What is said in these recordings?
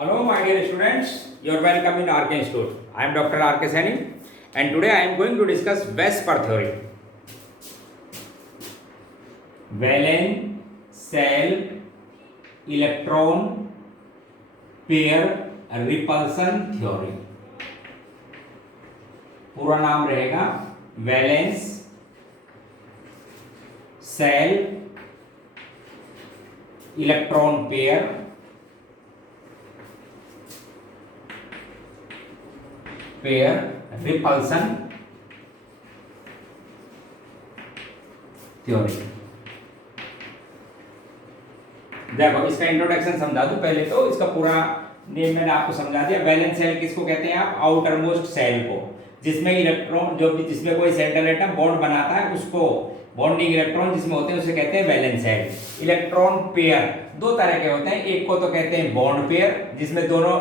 Hello, my dear students. You are welcome in RK Institute. I am Dr. RK Saini, and today I am going to discuss Vesper theory. Valence shell electron pair repulsion theory. पूरा नाम रहेगा valence shell electron pair repulsion theory. देखो इसका introduction समझा दूं पहले तो इसका पूरा नेम मैंने आपको समझा दिया। वैलेंस सेल किसको कहते हैं आप? आउटर मोस्ट सेल को, जिसमें इलेक्ट्रॉन जो भी जिसमें कोई सेंट्रल एटम बॉन्ड बनाता है उसको बॉन्डिंग इलेक्ट्रॉन जिसमें होते हैं उसे कहते हैं वैलेंस सेल। इलेक्ट्रॉन पेयर दो तरह के होते हैं, एक को तो कहते हैं बॉन्ड पेयर जिसमें दोनों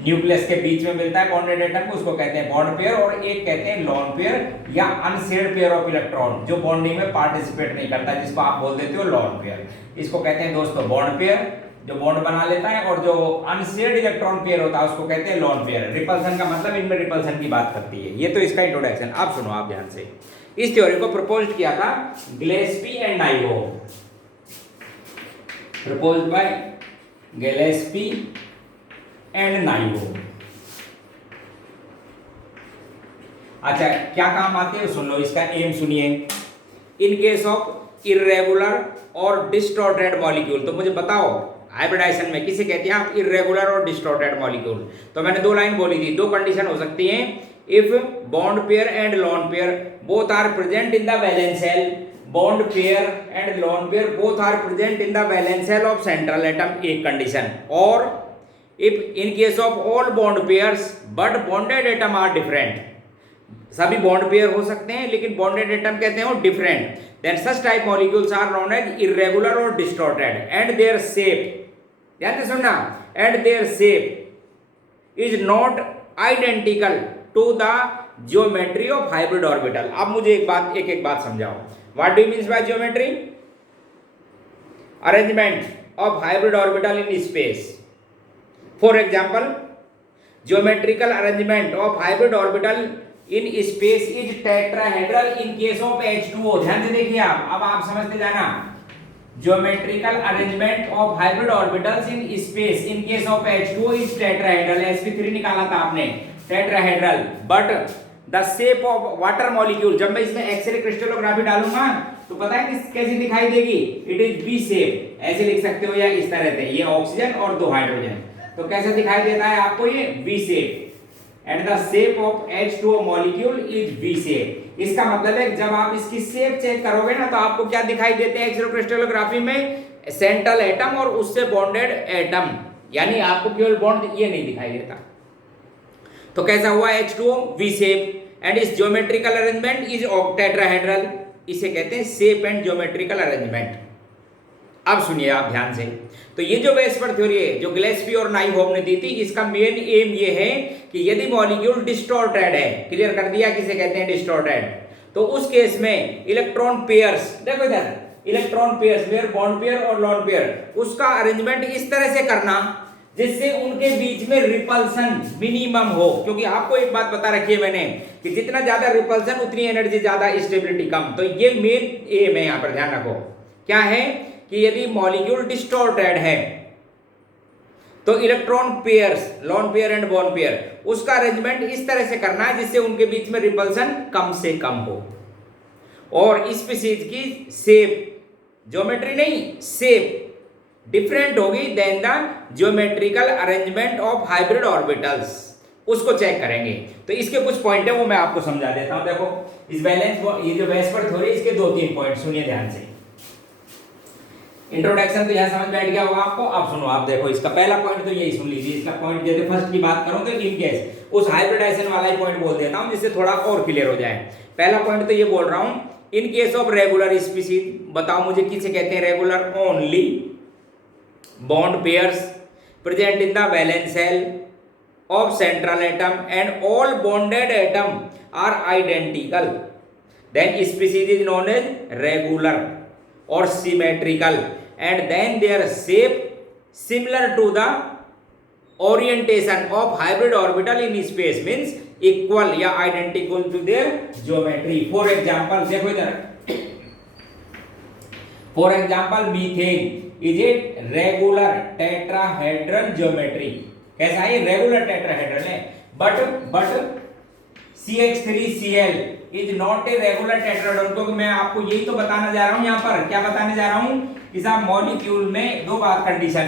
न्यूक्लियस के बीच में मिलता है बॉन्डेड एटम को, उसको कहते हैं बॉन्ड पेयर, और एक कहते हैं लोन पेयर या अनशेयर्ड पेयर ऑफ इलेक्ट्रॉन जो बॉन्डिंग में पार्टिसिपेट नहीं करता, जिसको आप बोल देते हो लोन पेयर। इसको कहते हैं दोस्तों बॉन्ड पेयर जो बॉन्ड बना लेता है, और जो अनशेयर्ड इलेक्ट्रॉन पेयर होता है उसको कहते हैं लोन पेयर। रिपल्सन का मतलब इनमें रिपल्सन की बात करती है। ये तो इसका इंट्रोडक्शन। अब सुनो आप ध्यान से, इस थ्योरी को प्रपोज किया था Gillespie and Nyhoff, proposed by Gillespie and Nyhoff. अच्छा, क्या काम आते हैं सुन लो, इसका एम सुनिए। इन केस ऑफ इर्रेगुलर और डिस्टॉर्टेड मॉलिक्यूल, तो मुझे बताओ हाइब्रिडाइजेशन में किसे कहते हैं आप इर्रेगुलर और डिस्टॉर्टेड मॉलिक्यूल? तो मैंने दो लाइन बोली थी, दो कंडीशन हो सकती हैं। If bond pair and lone pair both are present in the valence cell, bond pair and lone pair both are present in the valence cell of central atom, एक कंडीशन। और if in case of all bond pairs but bonded atom are different, सभी bond pair हो सकते हैं लेकिन bonded atom कहते हैं different, then such type molecules are known as irregular और डिस्टॉर्टेड एंड देयर शेप, ध्यान से सुनना, and their shape is not identical to the geometry of hybrid orbital. अब मुझे एक बात समझाओ, what do you means by geometry? Arrangement of hybrid orbital in space. For example, geometrical arrangement of hybrid orbital in space is tetrahedral in case of H2O। ध्यान से देखिए आप, अब आप समझते जाना। Geometrical arrangement of hybrid orbitals in space in case of H2O is tetrahedral। sp3 निकाला था आपने, tetrahedral, but the shape of water molecule, जब मैं इसमें एक्सरे क्रिस्टलोग्राफी डालूंगा तो पता है किस कैसी दिखाई देगी? इट इज बी शेप, ऐसे लिख सकते हो या इस तरह से, ये ऑक्सीजन और दो हाइड्रोजन, तो कैसा दिखाई देता है आपको? ये V shape, and the shape of H2O molecule is V shape. इसका मतलब है जब आप इसकी शेप चेक करोगे ना तो आपको क्या दिखाई देते हैं एक्सरे क्रिस्टलोग्राफी में? सेंट्रल एटम और उससे बॉन्डेड एटम, यानी आपको केवल बॉन्ड ये नहीं दिखाई देता। तो कैसा हुआ H2O? V शेप, एंड इस ज्योमेट्रिकल अरेंजमेंट इज टेट्राहेड्रल, इसे कहते हैं शेप एंड ज्योमेट्रिकल अरेंजमेंट। अब सुनिए आप ध्यान से, तो ये जो वेस्पर थ्योरी है जो गिलेस्पी और नाइहोफ ने दी थी, इसका मेन एम ये है कि यदि मॉलिक्यूल डिस्टॉर्टेड है, क्लियर कर दिया किसे कहते हैं डिस्टॉर्टेड, तो उस केस में इलेक्ट्रॉन पेयर्स, देखो इधर electron pairs, pair bond pair और लोन पेयर, उसका अरेंजमेंट इस तरह से करना जिससे उनके बीच में रिपल्सन मिनिमम हो। क्योंकि आपको एक बात बता रखी है मैंने कि जितना ज्यादा रिपल्सन उतनी एनर्जी ज्यादा, स्टेबिलिटी कम। तो ये मेन एम है, यहां पर ध्यान रखो क्या है कि यदि मॉलिक्यूल डिस्टॉर्टेड है तो electron pairs, lone pair and bond pair, उसका अरेंजमेंट इस तरह से करना है जिससे उनके बीच में रिपल्सन कम से कम हो, और स्पीशीज की शेप, ज्योमेट्री नहीं शेप डिफरेंट होगी then the geometrical arrangement of hybrid orbitals, उसको चेक करेंगे। तो इसके कुछ पॉइंट है वो मैं आपको समझा देता हूं। देखो इस बैलेंस, ये जो वेस्पर थ्योरी, इसके दो तीन पॉइंट सुनिए ध्यान से। इंट्रोडक्शन तो यहां समझ बैठ गया होगा आपको। अब सुनो आप, देखो इसका पहला पॉइंट तो यही सुन लीजिए। इसका पॉइंट जैसे फर्स्ट की बात करूं तो इन केस उस हाइब्रिडाइजेशन वाला ही पॉइंट बोल देता हूं जिससे थोड़ा और क्लियर हो जाए। पहला पॉइंट तो ये बोल रहा हूं, in case of regular species, बताओ मुझे किसे कहते हैं regular? Only bond pairs present in the valence cell of central atom and all bonded atom are identical, then species is known as regular और symmetrical, and then their similar to the orientation of hybrid orbital in space means equal या identical to their geometry. For example देखो इधर, for example methane is a regular tetrahedral geometry. कैसा है? Regular tetrahedral है, but CH3Cl is not a regular tetrahedral. क्योंकि मैं आपको यही तो बताना जा रहा हूं, यहाँ पर क्या बताने जा रहा हूं कि साहब मॉलिक्यूल में दो बात कंडीशन,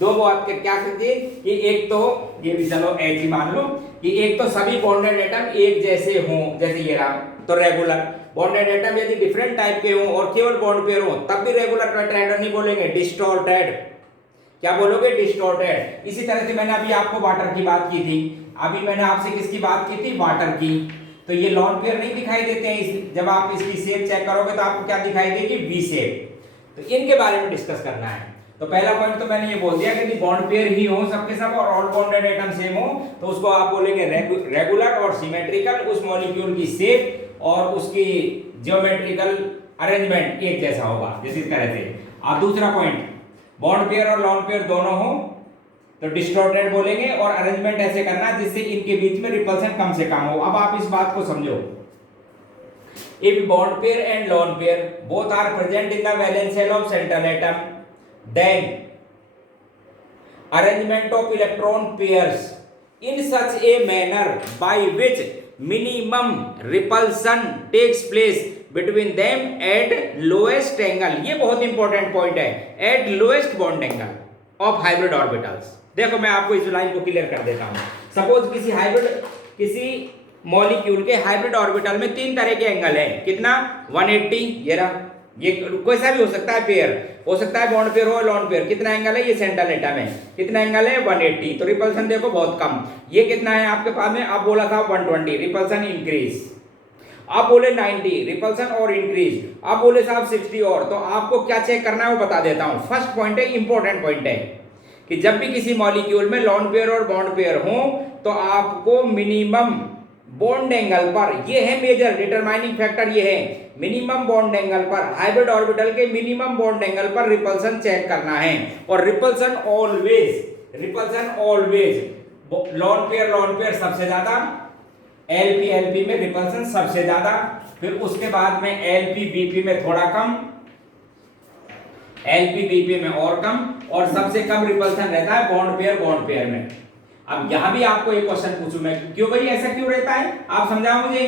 दो बात के क्या कहते हैं कि एक तो ये भी चलो ऐसे ही मान लो कि एक तो सभी बॉन्डेड एटम एक जैसे हों, जैसे ये रहा तो रेगुलर। बॉन्डेड एटम यदि डिफरेंट टाइप के हों और केवल बॉन्ड पेयर हो तब भी रेगुलर टेट्राहेड्रल नहीं बोलेंगे, डिस्टॉर्टेड। क्या बोलोगे? डिस्टॉर्टेड। इसी तरह से मैंने अभी आपको वाटर की बात की थी, अभी मैंने आपसे किसकी बात की थी? वाटर की। तो ये लॉन पेयर नहीं दिखाई देते हैं, जब आप इसकी शेप चेक करोगे तो आपको क्या दिखाई देगी? V shape. तो इनके बारे में डिस्कस करना है। तो पहला पॉइंट तो मैंने ये बोल दिया कि यदि बॉन्ड पेयर ही हो सबके सब और ऑल बॉन्डेड एटम सेम हो तो उसको आप बोलेंगे रेगुलर और सिमेट्रिकल। उस मॉलिक्यूल की शेप और उसकी ज्योमेट्रिकल अरेंजमेंट एक जैसा होगा, जैसे इस तरह से। और दूसरा पॉइंट, बॉन्ड पेयर और लॉन पेयर दोनों हो तो डिस्टॉर्टेड बोलेंगे और अरेंजमेंट ऐसे करना जिससे इनके बीच में रिपल्सन कम से कम हो। अब आप इस बात को समझो, if bond pair and lone pair both are present in the valence shell of central atom, then arrangement of electron pairs in such a manner by which minimum repulsion takes place between them at lowest angle, ये बहुत important point है, at lowest bond angle of hybrid orbitals। देखो मैं आपको इस line को clear कर देता हूं। सपोज किसी मॉलिक्यूल के हाइब्रिड ऑर्बिटल में तीन तरह के एंगल है, कितना? 180, ये रहा, ये कोई सा भी हो सकता है, पेयर हो सकता है, बॉन्ड पेयर हो लॉन पेयर। कितना एंगल है? ये सेंट्रल एटम है, कितना एंगल है? 180। तो रिपल्सन देखो बहुत कम। ये कितना है आपके पास में? आप बोला था 120, रिपल्सन इंक्रीज। आप बोले 90, रिपल्सन और इंक्रीज। आप बोले साहब 60 और। तो आपको क्या चेक करना है वो बता देता हूं। फर्स्ट पॉइंट है, इंपॉर्टेंट पॉइंट है कि जब भी किसी मॉलिक्यूल में लॉन पेयर और बॉन्ड पेयर हो तो आपको मिनिमम बॉन्ड एंगल पर, ये है मेजर डिटरमाइनिंग फैक्टर, ये है मिनिमम बॉन्ड एंगल पर, हाइब्रिड ऑर्बिटल के मिनिमम बॉन्ड एंगल पर रिपल्सन चेक करना है। और रिपल्सन ऑलवेज लॉन पेयर सबसे ज्यादा, एलपी में रिपल्सन सबसे ज्यादा, फिर उसके बाद में एलपी में थोड़ा कम, एलपी में और कम, और सबसे कम रिपल्सन रहता है बॉन्ड पेयर में। अब यहां भी आपको एक क्वेश्चन पूछूं मैं, क्यों भाई ऐसा क्यों रहता है? आप समझाओ मुझे,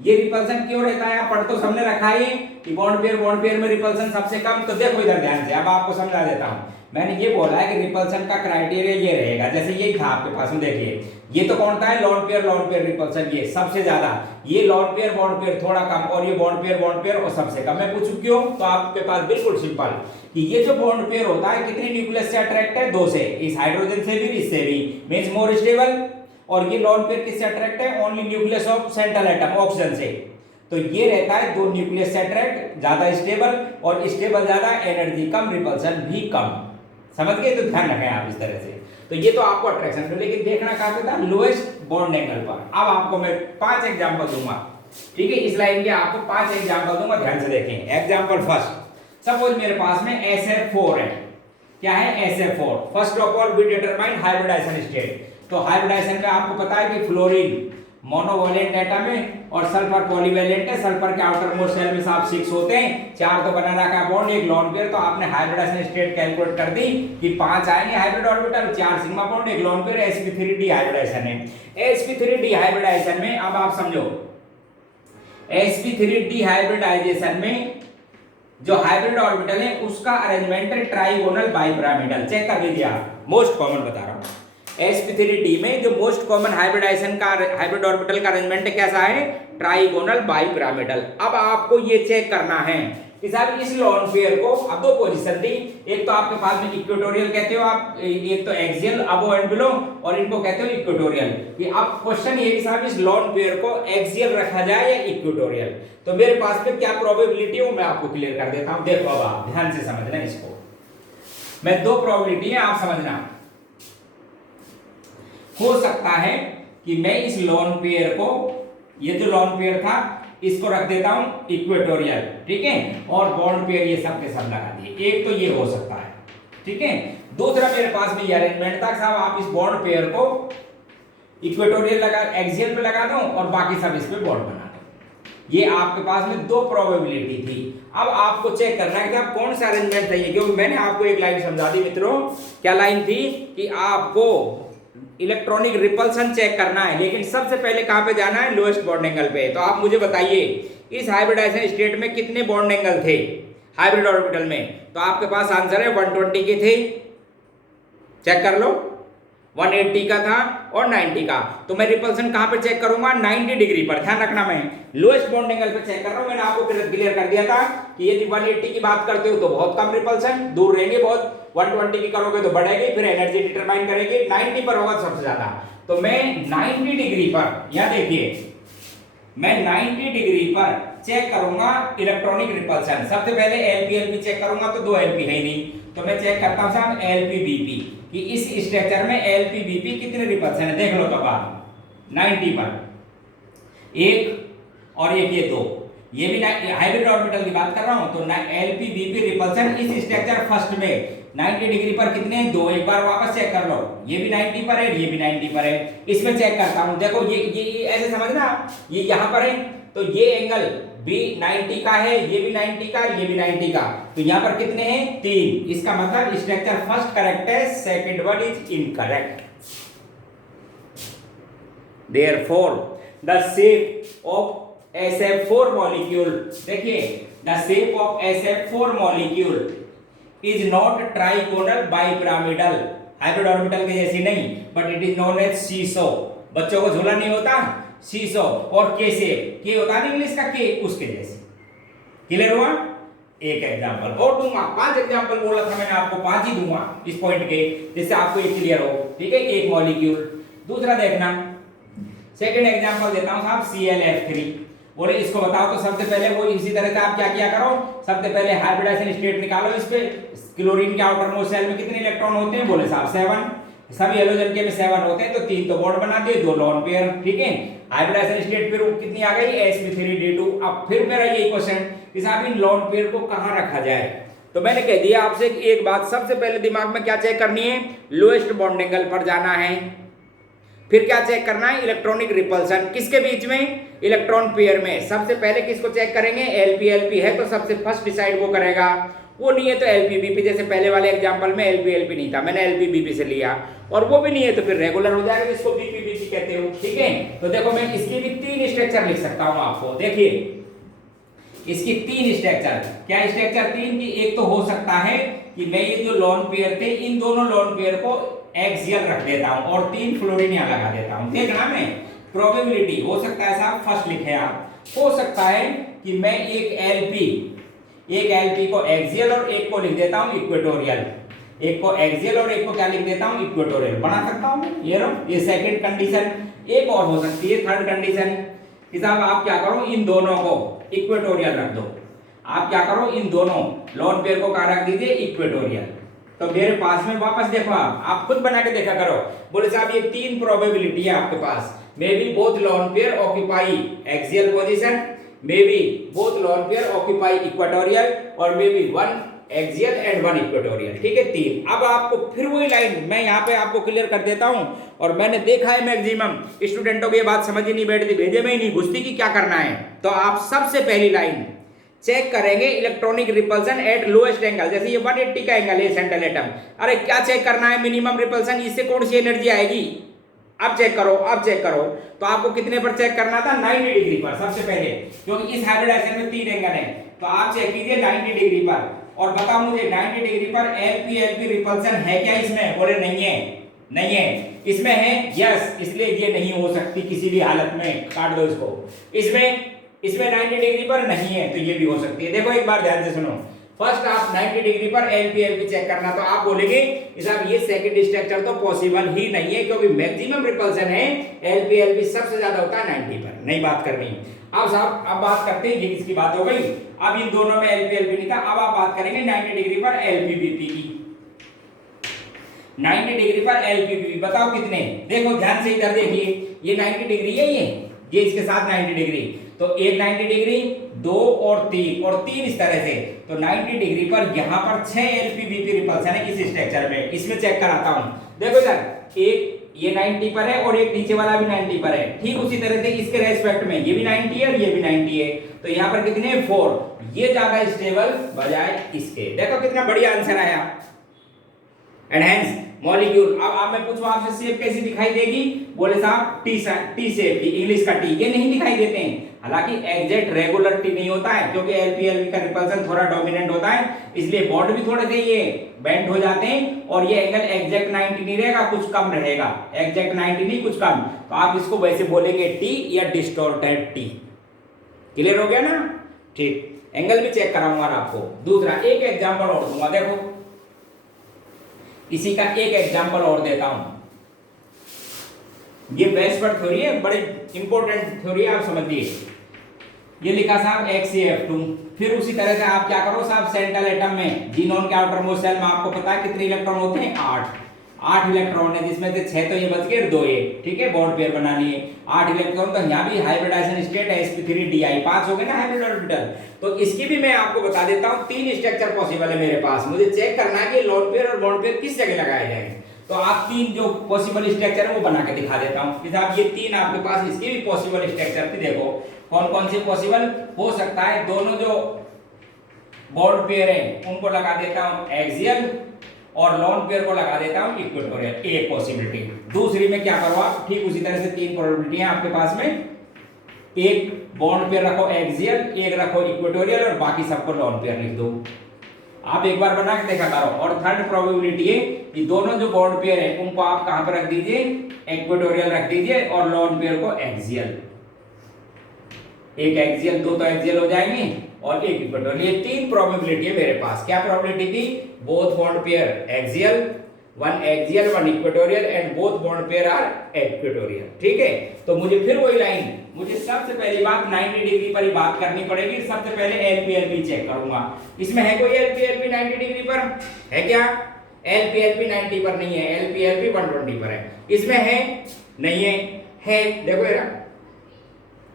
ये रिपल्सन क्यों रहता है? आप पढ़ तो सबने रखा है कि बॉन्ड पेयर में रिपल्सन सबसे कम। तो देखो इधर ध्यान से, अब आपको समझा देता हूं। मैंने ये बोला है कि रिपल्सन का क्राइटेरिया ये रहेगा, जैसे यही था आपके पास में, देखिए ये तो कौन था? लॉन पेयर रिपल्सन, ये सबसे ज्यादा, ये लॉन पेयर बॉन्ड पेयर थोड़ा कम, और ये बॉन्ड पेयर और सबसे कम। मैं पूछूं क्यों? तो आपके पास बिल्कुल सिंपल कि ये जो बॉन्ड पेयर होता है कितने न्यूक्लियस से अट्रैक्ट है? 2 से, इस हाइड्रोजन से भी, इससे भी, मींस मोर स्टेबल। और ये लॉन पेयर किससे अट्रैक्ट है? Only nucleus of central atom, oxygen से। तो ये रहता है 2 न्यूक्लियस से अट्रैक्ट, ज्यादा स्टेबल, और स्टेबल ज्यादा, एनर्जी कम, रिपल्सन भी कम। समझ गए? तो ध्यान रखें आप इस तरह से। तो ये तो आपको अट्रैक्शन, लेकिन देखना कहां पे था? लोएस्ट बॉन्ड एंगल पर। अब आपको मैं 5 एग्जांपल दूंगा, ठीक है? इस लाइन के आपको 5 एग्जांपल दूंगा, ध्यान से देखें। एग्जांपल फर्स्ट, सपोज मेरे पास में SF4 है। क्या है? SF4। First of all we determine hybridization state. तो हाइब्रिडाइजेशन में आपको पता है कि फ्लोरीन मोनोवैलेंट एटम है और सल्फर पॉलीवैलेंट है। सल्फर के आउटर मोस्ट शेल में साहब 6 होते हैं, 4 तो बना रखा है बॉन्ड, एक लॉन पेयर। तो आपने हाइब्रिडाइजेशन स्टेट कैलकुलेट कर दी कि 5 आएंगे हाइब्रिड ऑर्बिटल, 4 सिग्मा बॉन्ड, एक लॉन पेयर, sp3d हाइब्रिडाइजेशन है। sp3d हाइब्रिडाइजेशन में अब आप समझो, sp3d हाइब्रिडाइजेशन में जो हाइब्रिड ऑर्बिटल है उसका अरेंजमेंट है ट्राइगोनल बाइपिरामिडल। चेक कर लीजिए आप, मोस्ट कॉमन बता रहा हूं। sp3d में जो मोस्ट कॉमन हाइब्रिडाइजेशन का हाइब्रिड ऑर्बिटल का अरेंजमेंट कैसा है? Trigonal bipyramidal. अब आपको ये चेक करना है कि साहब इस लॉन पेयर को, अब 2 पोजीशन दी, एक तो आपके पास में इक्वेटोरियल कहते हो आप, एक तो एक्सियल अबो एंड बिलो, और इनको कहते हो इक्वेटोरियल। कि अब क्वेश्चन ये कि साहब इस लॉन पेयर को एक्सियल रखा जाए या इक्वेटोरियल। तो मेरे पास में क्या प्रोबेबिलिटी है मैं आपको क्लियर कर देता हूं। देखो अब आप ध्यान से समझना इसको, मैं 2 प्रोबेबिलिटी है, आप समझना। हो सकता है कि मैं इस लॉन पेयर को, ये जो लॉन पेयर था इसको रख देता हूं इक्वेटोरियल, ठीक है, और बॉन्ड पेयर ये सब के सब लगा दिए। एक तो ये हो सकता है, ठीक है। दूसरा मेरे पास भी अरेंजमेंट था साहब, आप इस बॉन्ड पेयर को इक्वेटोरियल लगा एक्सियल पे लगा दो और बाकी सब इस पे बॉन्ड बना दो। ये आपके पास में दो प्रोबेबिलिटी थी। अब आपको चेक करना है कि आप कौन सा अरेंजमेंट चाहिए, क्योंकि मैंने आपको एक लाइन समझा दी मित्रों। क्या लाइन थी कि आपको इलेक्ट्रॉनिक रिपल्सन चेक करना है, लेकिन सबसे पहले कहां पे जाना है, लोएस्ट बॉन्ड एंगल पे। तो आप मुझे बताइए इस हाइब्रिडाइजेशन स्टेट में कितने बॉन्ड एंगल थे हाइब्रिड ऑर्बिटल में? तो आपके पास आंसर है 120 के थे, चेक कर लो, 180 का था और 90 का। तो मैं रिपल्सन कहां पे चेक करूंगा, 90 डिग्री पर। ध्यान रखना मैं लोएस्ट बॉन्ड एंगल पे चेक कर रहा हूं। मैंने आपको क्लियर कर दिया था कि यदि 180 की बात करते हो तो बहुत कम रिपल्सन, दूर रहेंगे बहुत, 120 की करोगे तो बढ़ेगी, फिर एनर्जी डिटरमाइन करेगी, 90 पर होगा सबसे ज्यादा। तो मैं 90 डिग्री पर, यहां देखिए मैं 90 डिग्री पर चेक करूंगा इलेक्ट्रॉनिक रिपल्सन। सबसे पहले एलपी चेक करूंगा, तो दो एलपी है ही नहीं, तो मैं चेक करता हूं साहब एलपीबीपी कि इस स्ट्रक्चर में एलपीबीपी कितने रिपल्सन है। देख लो तो बात 90 पर एक और एक ये दो, ये भी हाइब्रिड ऑर्बिटल की बात कर रहा हूं। तो एलपीबीपी रिपल्सन इस स्ट्रक्चर फर्स्ट में 90 डिग्री पर कितने, दो। एक बार वापस चेक कर लो, ये भी 90 पर है, ये भी 90 पर है। इसमें चेक करता हूं, देखो ये ऐसे समझना, ये यहां पर है तो ये एंगल भी 90 का है, ये भी 90 का, ये भी 90 का। तो यहां पर कितने हैं, तीन। इसका मतलब स्ट्रक्चर फर्स्ट करेक्ट है, second one is incorrect. Therefore, the shape of SF4 molecule, देखिए the shape of SF4 molecule is not trigonal bipyramidal, hybrid orbital के जैसी नहीं, but it is known as seesaw। बच्चों को झूला नहीं होता, सीसो, और के शेप, के होता है इंग्लिश का के, उसके जैसे। क्लियर हुआ? एक एग्जांपल और दूंगा, 5 एग्जांपल बोला था मैंने आपको, 5 ही दूंगा इस पॉइंट के, जिससे आपको ये क्लियर हो। ठीक है, एक मॉलिक्यूल। दूसरा देखना, सेकंड एग्जांपल देता हूं साहब ClF3। बोले इसको बताओ, तो सबसे पहले वो इसी तरह से आप क्या किया करो, सबसे पहले हाइब्रिडाइजेशन स्टेट निकालो। इस पे क्लोरीन के आउटर मोस्ट शेल में कितने इलेक्ट्रॉन होते हैं, बोले साहब 7। सभी हेलोजन के में 7 होते हैं, तो 3 तो बॉन्ड बना दिए, 2 लोन पेयर। ठीक है, हाइब्रिडाइजेशन स्टेट फिर कितनी आ गई, sp3d2। अब फिर मेरा यही क्वेश्चन कि साहब इन लोन पेयर को कहां रखा जाए। तो मैंने कह दिया आपसे एक बात, सबसे पहले दिमाग में क्या चेक करनी है, लोएस्ट बॉन्ड एंगल पर जाना है। फिर क्या चेक करना है, इलेक्ट्रॉनिक रिपल्सन, किसके बीच में, इलेक्ट्रॉन पेयर में। सबसे पहले किसको चेक करेंगे, एलपी है तो सबसे फर्स्ट डिसाइड वो करेगा, वो नहीं है तो एलपीबीपी। जैसे पहले वाले एग्जांपल में एलपी नहीं था, मैंने एलपीबीपी से लिया, और वो भी नहीं है तो फिर रेगुलर हो जाएगा, जिसको बीपीबीपी कहते हो। ठीक है, तो देखो मैं इसकी भी 3 स्ट्रक्चर लिख सकता हूं आपको। देखिए इसकी 3 स्ट्रक्चर, क्या स्ट्रक्चर 3 की, एक तो हो सकता है कि मैं ये जो लोन पेयर थे, इन दोनों लोन पेयर को एक्सियल रख देता हूं और 3 फ्लोरीन यहां लगा देता हूं। देखना मैं प्रोबेबिलिटी, हो सकता है साहब फर्स्ट लिखे आप, हो सकता है कि मैं एक एलपी को एक्सियल और एक को लिख देता हूं इक्वेटोरियल, एक को एक्सियल और एक को क्या लिख देता हूं, इक्वेटोरियल बना सकता हूं। ये लो, ये सेकंड कंडीशन। एक और हो सकती है थर्ड कंडीशन कि साहब आप क्या करो, इन दोनों को इक्वेटोरियल रख दो। आप क्या करो, इन दोनों लोन पेयर को कहां रख दीजिए, इक्वेटोरियल। तो मेरे पास में वापस देखो, आप खुद बना के देखा करो। बोले साहब ये 3 प्रोबेबिलिटी है आपके पास, maybe both lone pair occupy axial position, maybe both lone pair occupy equatorial, और maybe 1 axial and 1 equatorial. ठीक है, 3। अब आपको फिर वही लाइन मैं यहाँ पे आपको क्लियर कर देता हूँ, और मैंने देखा है मैक्सिमम स्टूडेंटों को ये बात समझ ही नहीं बैठती, भेजे में ही नहीं घुसती कि क्या करना है। तो आप सबसे पहली लाइन चेक करेंगे electronic repulsion eight lowest angle. जैसे ये 180 का एंगल है सेंट्रल एटम, अरे क्या चेक करना है, मिनिमम रिपल्सन, इससे कौन सी एनर्जी आएगी। अब चेक करो, अब चेक करो। तो आपको कितने पर चेक करना था, 90 डिग्री पर सबसे पहले, क्योंकि इस हाइब्रिडाइजेशन में 3 एंगल है। तो आप चेक कीजिए 90 डिग्री पर, और बताओ मुझे 90 डिग्री पर एलपी रिपल्सन है क्या इसमें। बोले नहीं है, नहीं है। इसमें है, यस, इसलिए ये नहीं हो सकती किसी भी हालत में, काट दो इसको। इसमें 90 डिग्री पर नहीं है, तो ये भी हो सकती है। देखो एक बार ध्यान से सुनो, फर्स्ट आप 90 डिग्री पर एलपी चेक करना, तो आप बोलेंगे साहब ये सेकंड स्ट्रक्चर तो पॉसिबल ही नहीं है, क्योंकि मैक्सिमम रिपल्सन है एलपी सबसे ज्यादा होता है 90 पर, नहीं बात करनी। अब साहब अब बात करते हैं, ये किसकी बात हो गई, अब इन दोनों में एलपी नहीं था। अब आप बात करेंगे 90 डिग्री पर एलपीबीपी की। 90 डिग्री पर एलपीबीपी बताओ कितने, देखो ध्यान से इधर देखिए, ये 90 डिग्री है, ये इसके साथ 90 डिग्री। तो एक 90 डिग्री, 2 और 3 इस तरह से, तो 90 डिग्री पर यहाँ पर 6 एलपीबीपी रिपल्सन है इस स्ट्रक्चर में। इसमें चेक कराता हूँ, देखो सर एक ये 90 पर है और एक नीचे वाला भी 90 पर है, ठीक उसी तरह से इसके रेस्पेक्ट में ये भी 90 है और ये भी 90 है, तो यहाँ पर कितने 4, ये ज्यादा स्टेबल बजाय इसके। देखो कितना बढ़िया आंसर आया। एंड हेंस मॉलिक्यूल, अब मैं पूछूं आपसे शेप कैसी दिखाई देगी, बोले साहब टी शेप, इंग्लिश का टी, ये नहीं दिखाई देते हैं, हालांकि एग्जैक्ट रेगुलर टी नहीं होता है क्योंकि एलपीएलपी का रिपल्सन थोड़ा डोमिनेंट होता है, इसलिए बॉन्ड भी थोड़े से ये बेंड हो जाते हैं और ये एंगल एग्जैक्ट 90 नहीं रहेगा, कुछ कम रहेगा, एग्जैक्ट 90 नहीं कुछ कम, तो आप इसको वैसे बोलेंगे टी या डिस्टॉर्टेड टी। क्लियर हो गया ना? ठीक, एंगल भी चेक कराऊंगा आपको। दूसरा एक एग्जांपल और दूंगा, देखो इसी का एक एग्जांपल और देता हूं, ये वेस्टवर्थ थ्योरी है, बड़े इंपॉर्टेंट थ्योरी है, आप समझिए। ये लिखा साहब XeF2, फिर उसी तरह से आप क्या करो साहब, सेंट्रल एटम में जीनोन के आउटर मोस्ट शेल में आपको पता है कितने इलेक्ट्रॉन होते हैं, 8 इलेक्ट्रॉन है, जिसमें से 6 तो ये बच गए, 2 ये, ठीक है, बॉन्ड पेयर बना लिए, 8 इलेक्ट्रॉन, तो यहाँ भी हाइब्रिडाइजेशन स्टेट है, sp3di 5 हो गए ना हाइब्रिड ऑर्बिटल। तो इसकी भी मैं आपको बता देता हूँ, 3 स्ट्रक्चर पॉसिबल है मेरे पास, मुझे चेक करना है कि लोन पेयर और बॉन्ड पेयर किस जगह लगाए जाएंगे, तो आप 3 जो पॉसिबल स्ट्रक्चर है वो बना के दिखा देता हूँ। जैसे आप ये 3 आपके पास, इसके भी पॉसिबल स्ट्रक्चर थी, देखो कौन कौन से पॉसिबल हो सकता है। दोनों जो बॉन्ड पेयर है उनको लगा देता हूँ एक्सियल और लोन पेयर को लगा देता हूँ इक्वेटोरियल, एक पॉसिबिलिटी। दूसरी में क्या करो आप, ठीक उसी तरह से 3 प्रोबेबिलिटी है आपके पास में, एक बॉन्ड पेयर रखो एक्सियल, एक रखो इक्वेटोरियल और बाकी सबको लोन पेयर लिख दो। आप एक बार बना के देखा करो। और थर्ड प्रोबेबिलिटी है कि दोनों जो बॉन्ड पेयर है उनको आप कहां पर रख दीजिए, इक्वेटोरियल रख दीजिए और लोन पेयर को एक्सियल, एक एक्सियल, 2 तो एक्सियल हो जाएंगे और एक इक्वेटोरियल। ये 3 प्रोबेबिलिटी है मेरे पास। क्या प्रोबेबिलिटी थी, both bond pair axial, 1 axial 1 equatorial and both bond pair are equatorial, ठीक है। तो मुझे फिर वही लाइन, मुझे सबसे पहली बात 90 डिग्री पर ही बात करनी पड़ेगी, सबसे पहले एलपीएलपी चेक करूंगा। इसमें है कोई एलपीएलपी 90 डिग्री पर है क्या, एलपीएलपी 90 पर नहीं है, एलपीएलपी 120 पर है। इसमें है नहीं है देखो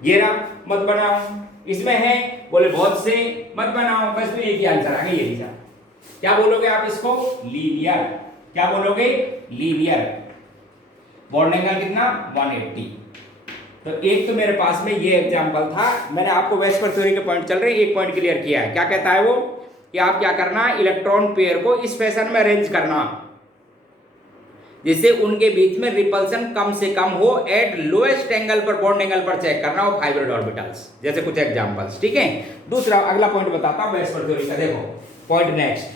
ये रहा, मत बनाओ। इसमें है, बोले बहुत से, मत बनाओ, बस तो एक ही आंसर आ गया, ये दिशा। क्या बोलोगे आप इसको, लीनियर। क्या बोलोगे, लीनियर। बॉन्ड एंगल कितना 180। तो एक तो मेरे पास में ये एग्जांपल था, मैंने आपको वेस्टवर्थ थ्योरी के पॉइंट चल रहे हैं, एक पॉइंट क्लियर किया है। क्या कहता है वो, कि आप क्या करना, इलेक्ट्रॉन पेयर को इस फैशन में अरेंज करना जिससे उनके बीच में रिपल्सन कम से कम हो, एट लोएस्ट एंगल पर, बॉन्ड एंगल पर चेक करना ऑफ हाइब्रिड ऑर्बिटल्स, जैसे कुछ एग्जांपल्स, ठीक है। दूसरा अगला पॉइंट बताता हूं वेस्टवर्थ थ्योरी का, देखो पॉइंट नेक्स्ट,